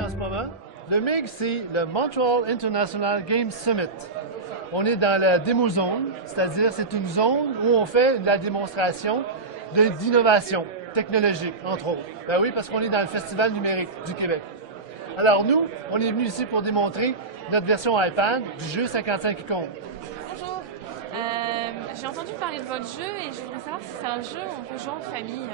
en ce moment. Le MIG, c'est le Montreal International Game Summit. On est dans la démo zone, c'est-à-dire c'est une zone où on fait de la démonstration d'innovation technologique, entre autres. Ben oui, parce qu'on est dans le Festival numérique du Québec. Alors nous, on est venu ici pour démontrer notre version iPad du jeu 55 qui compte. Bonjour, j'ai entendu parler de votre jeu et je voudrais savoir si c'est un jeu où on peut jouer en famille.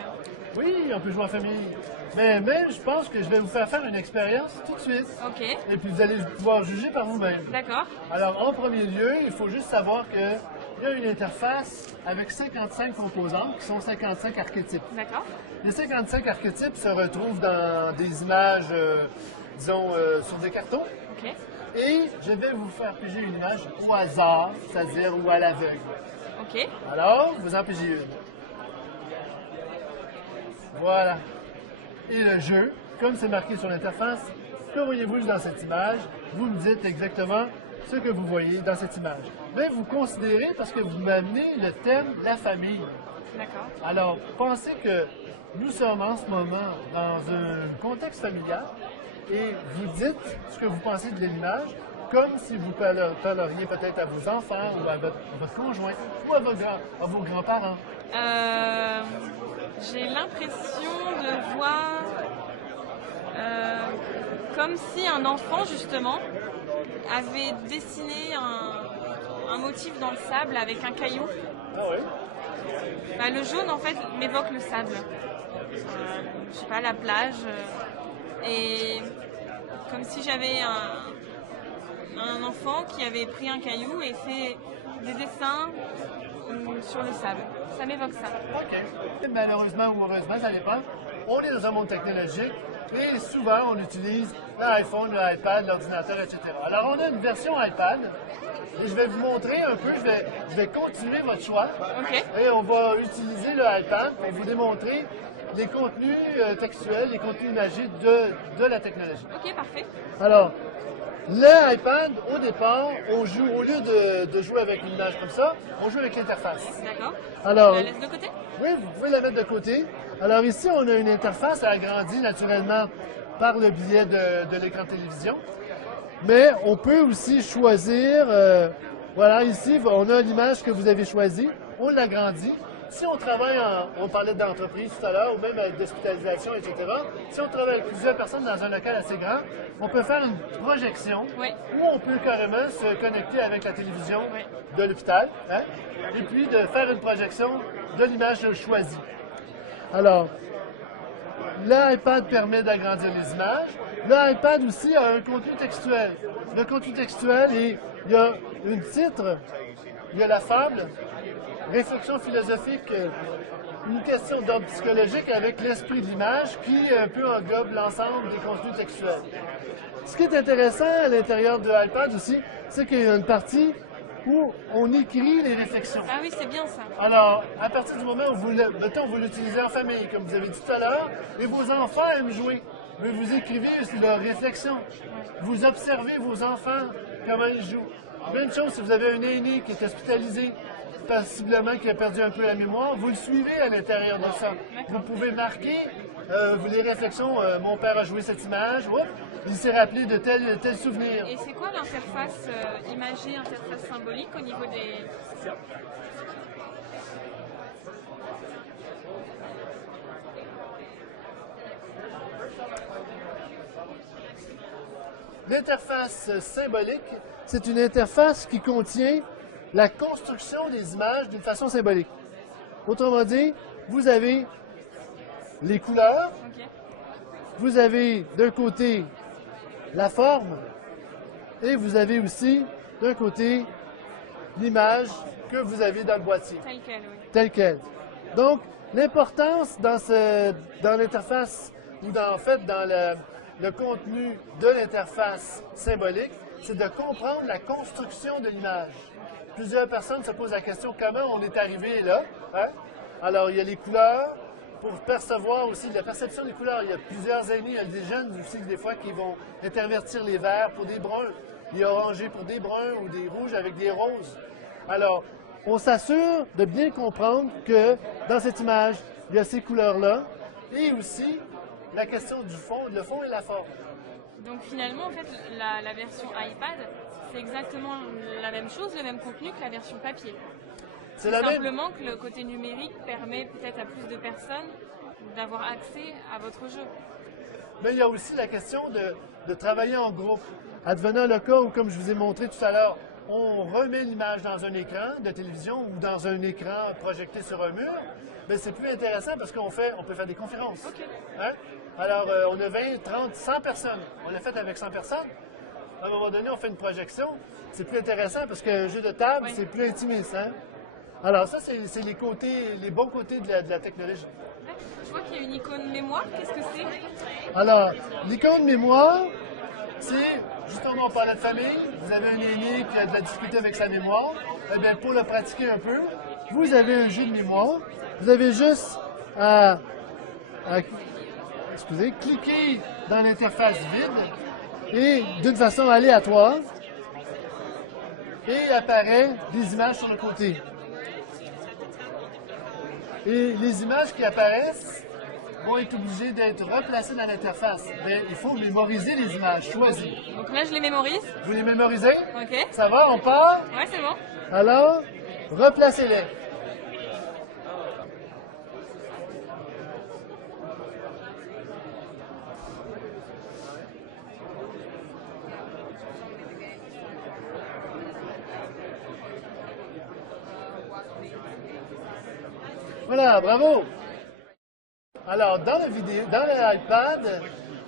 Oui, on peut jouer en famille. Mais je pense que je vais vous faire une expérience tout de suite. Ok. Et puis vous allez pouvoir juger par vous-même. D'accord. Alors, en premier lieu, il faut juste savoir qu'il y a une interface avec 55 composantes qui sont 55 archétypes. D'accord. Les 55 archétypes se retrouvent dans des images, disons, sur des cartons. Ok. Et je vais vous faire piger une image au hasard, c'est-à-dire ou à l'aveugle. Ok. Alors, vous en pigez une. Voilà. Et le jeu, comme c'est marqué sur l'interface, que voyez-vous dans cette image? Vous me dites exactement ce que vous voyez dans cette image. Mais vous considérez, parce que vous m'amenez le thème de la famille. D'accord. Alors, pensez que nous sommes en ce moment dans un contexte familial et vous dites ce que vous pensez de l'image comme si vous parleriez peut-être à vos enfants ou à votre conjoint ou à vos grands-parents. J'ai l'impression de voir comme si un enfant, justement, avait dessiné un motif dans le sable avec un caillou. Ah oui? Bah, le jaune, en fait, m'évoque le sable. Je sais pas, la plage. Et comme si j'avais un enfant qui avait pris un caillou et fait des dessins sur le sable. Ça m'évoque ça. OK. Malheureusement ou heureusement, ça dépend. On est dans un monde technologique et souvent on utilise l'iPhone, l'iPad, l'ordinateur, etc. Alors on a une version iPad et je vais vous montrer un peu, je vais continuer votre choix. OK. Et on va utiliser le iPad pour vous démontrer les contenus textuels, les contenus imagés de la technologie. OK, parfait. Alors, l'iPad, au départ, on joue, au lieu de jouer avec une image comme ça, on joue avec l'interface. D'accord. Alors, Je la laisse de côté? oui, vous pouvez la mettre de côté. Alors ici, on a une interface agrandie naturellement par le biais de l'écran de télévision. Mais on peut aussi choisir, voilà, ici, on a l'image que vous avez choisie, on l'agrandit. Si on travaille, on parlait d'entreprise tout à l'heure, ou même avec d'hospitalisation, etc. Si on travaille avec plusieurs personnes dans un local assez grand, on peut faire une projection Oui. où on peut carrément se connecter avec la télévision Oui. de l'hôpital, hein, et puis de faire une projection de l'image choisie. Alors, l'iPad permet d'agrandir les images. L'iPad aussi a un contenu textuel. Le contenu textuel, il y a un titre, il y a la fable, réflexion philosophique, une question d'ordre psychologique avec l'esprit de l'image qui un peu englobe l'ensemble des contenus textuels. Ce qui est intéressant à l'intérieur de l'iPad aussi, c'est qu'il y a une partie où on écrit les réflexions. Ah oui, c'est bien ça. Alors, à partir du moment où vous l'utilisez en famille, comme vous avez dit tout à l'heure, et vos enfants aiment jouer, mais vous écrivez leurs réflexions. Vous observez vos enfants, comment ils jouent. Même chose si vous avez un aîné qui est hospitalisé, possiblement qui a perdu un peu la mémoire, vous le suivez à l'intérieur de ça. Vous pouvez marquer les réflexions, mon père a joué cette image, oups, il s'est rappelé de tel souvenir. Et c'est quoi l'interface imagée, interface symbolique au niveau des... L'interface symbolique, c'est une interface qui contient la construction des images d'une façon symbolique. Autrement dit, vous avez les couleurs, Ok. vous avez d'un côté la forme et vous avez aussi d'un côté l'image que vous avez dans le boîtier, Tel quel, oui. telle quelle. Donc, l'importance dans l'interface ou en fait dans le contenu de l'interface symbolique, c'est de comprendre la construction de l'image. Plusieurs personnes se posent la question comment on est arrivé là. Hein? Alors, il y a les couleurs, pour percevoir aussi la perception des couleurs. Il y a plusieurs aînés, il y a des jeunes aussi, des fois, qui vont intervertir les verts pour des bruns, les orangés pour des bruns ou des rouges avec des roses. Alors, on s'assure de bien comprendre que dans cette image, il y a ces couleurs-là et aussi la question du fond, le fond et la forme. Donc finalement, en fait, la version iPad, c'est exactement la même chose, le même contenu que la version papier. C'est la même. Simplement que le côté numérique permet peut-être à plus de personnes d'avoir accès à votre jeu. Mais il y a aussi la question de travailler en groupe. Advenant le cas où, comme je vous ai montré tout à l'heure, on remet l'image dans un écran de télévision ou dans un écran projeté sur un mur, mais c'est plus intéressant parce qu'on peut faire des conférences. Ok. Hein? Alors, on a 20, 30, 100 personnes. On l'a fait avec 100 personnes. À un moment donné, on fait une projection. C'est plus intéressant parce qu'un jeu de table, c'est plus intimiste. Hein? Alors ça, c'est les bons côtés de la technologie. Je vois qu'il y a une icône mémoire. Qu'est-ce que c'est? Alors, l'icône mémoire, c'est, justement, on parlait de famille, vous avez un aîné qui a de la difficulté avec sa mémoire, eh bien, pour le pratiquer un peu, vous avez un jeu de mémoire, vous avez juste à cliquer dans l'interface vide et d'une façon aléatoire, et apparaît des images sur le côté. Et les images qui apparaissent vont être obligées d'être replacées dans l'interface. Mais il faut mémoriser les images choisies. Donc là, je les mémorise. Vous les mémorisez? Ok. Ça va, on part? Ouais, c'est bon. Alors, replacez-les. Voilà, bravo! Alors, dans l'iPad,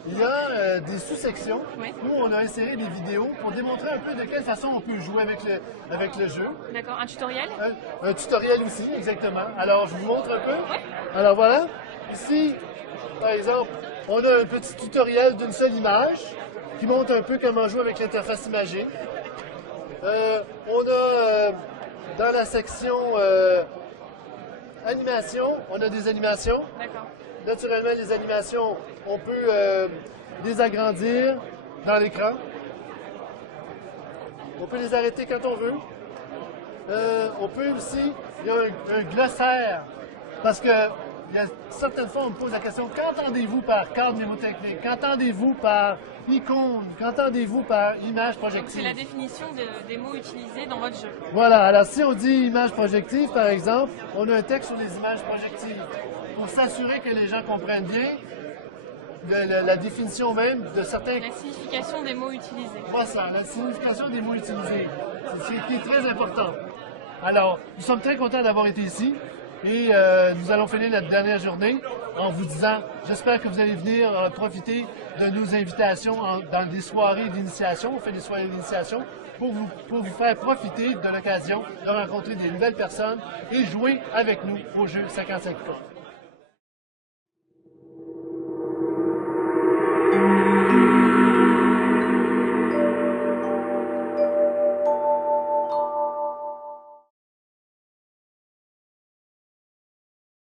il y a des sous-sections Oui. où on a inséré des vidéos pour démontrer un peu de quelle façon on peut jouer avec le jeu. D'accord. Un tutoriel? Un tutoriel aussi, exactement. Alors, je vous montre un peu. Oui. Alors, voilà. Ici, par exemple, on a un petit tutoriel d'une seule image qui montre un peu comment jouer avec l'interface imagée. On a, dans la section animation, on a des animations. D'accord. Naturellement, les animations, on peut les agrandir dans l'écran. On peut les arrêter quand on veut. On peut aussi, il y a un glossaire, parce que il y a certaines fois, on me pose la question, qu'entendez-vous par cadre mnémotechnique? Qu'entendez-vous par icône? Qu'entendez-vous par image C'est projective? la définition des mots utilisés dans votre jeu. Voilà, alors si on dit image projective, par exemple, on a un texte sur les images projectives. Pour s'assurer que les gens comprennent bien la définition même de certains... La signification des mots utilisés. Voilà ça, la signification des mots utilisés. C'est ce qui est très important. Alors, nous sommes très contents d'avoir été ici et nous allons finir notre dernière journée en vous disant, j'espère que vous allez venir profiter de nos invitations dans des soirées d'initiation. On fait des soirées d'initiation pour vous faire profiter de l'occasion de rencontrer des nouvelles personnes et jouer avec nous au jeu 55 cas.